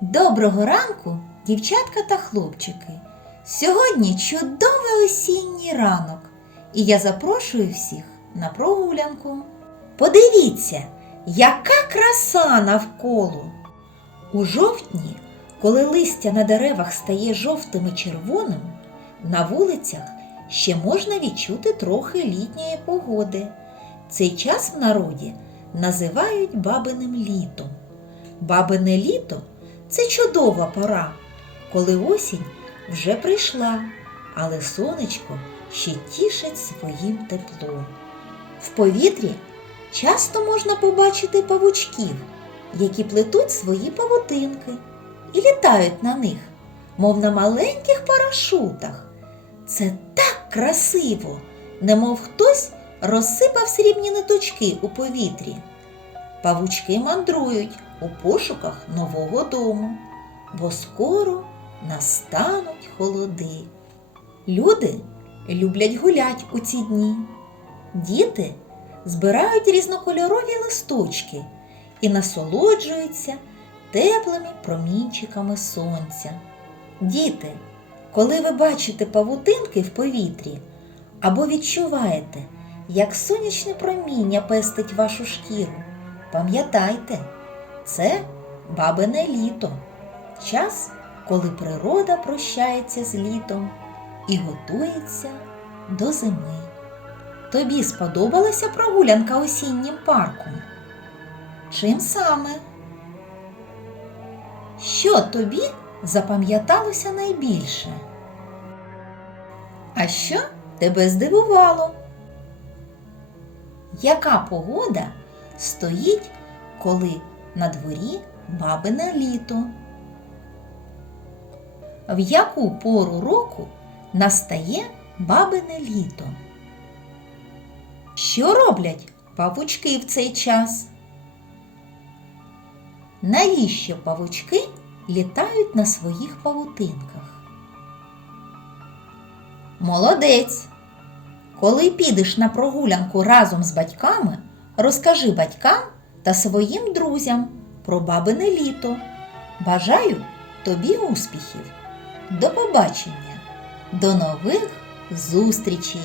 Доброго ранку, дівчатка та хлопчики. Сьогодні чудовий осінній ранок, і я запрошую всіх на прогулянку. Подивіться, яка краса навколо. У жовтні, коли листя на деревах стає жовтим і червоним, на вулицях ще можна відчути трохи літньої погоди. Цей час в народі називають бабиним літом. Бабине літо це чудова пора, коли осінь вже прийшла, але сонечко ще тішить своїм теплом. В повітрі часто можна побачити павучків, які плетуть свої павутинки і літають на них, мов на маленьких парашутах. Це так красиво, немов хтось розсипав срібні ниточки у повітрі. Павучки мандрують у пошуках нового дому, бо скоро настануть холоди. Люди люблять гулять у ці дні. Діти збирають різнокольорові листочки і насолоджуються теплими промінчиками сонця. Діти, коли ви бачите павутинки в повітрі або відчуваєте, як сонячне проміння пестить вашу шкіру, пам'ятайте, це бабине літо, час, коли природа прощається з літом і готується до зими. Тобі сподобалася прогулянка осіннім парком? Чим саме? Що тобі запам'яталося найбільше? А що тебе здивувало? Яка погода стоїть, коли на дворі бабине літо? В яку пору року настає бабине літо? Що роблять павучки в цей час? Навіщо павучки літають на своїх павутинках? Молодець! Коли підеш на прогулянку разом з батьками, розкажи батькам та своїм друзям про бабине літо. Бажаю тобі успіхів! До побачення! До нових зустрічей!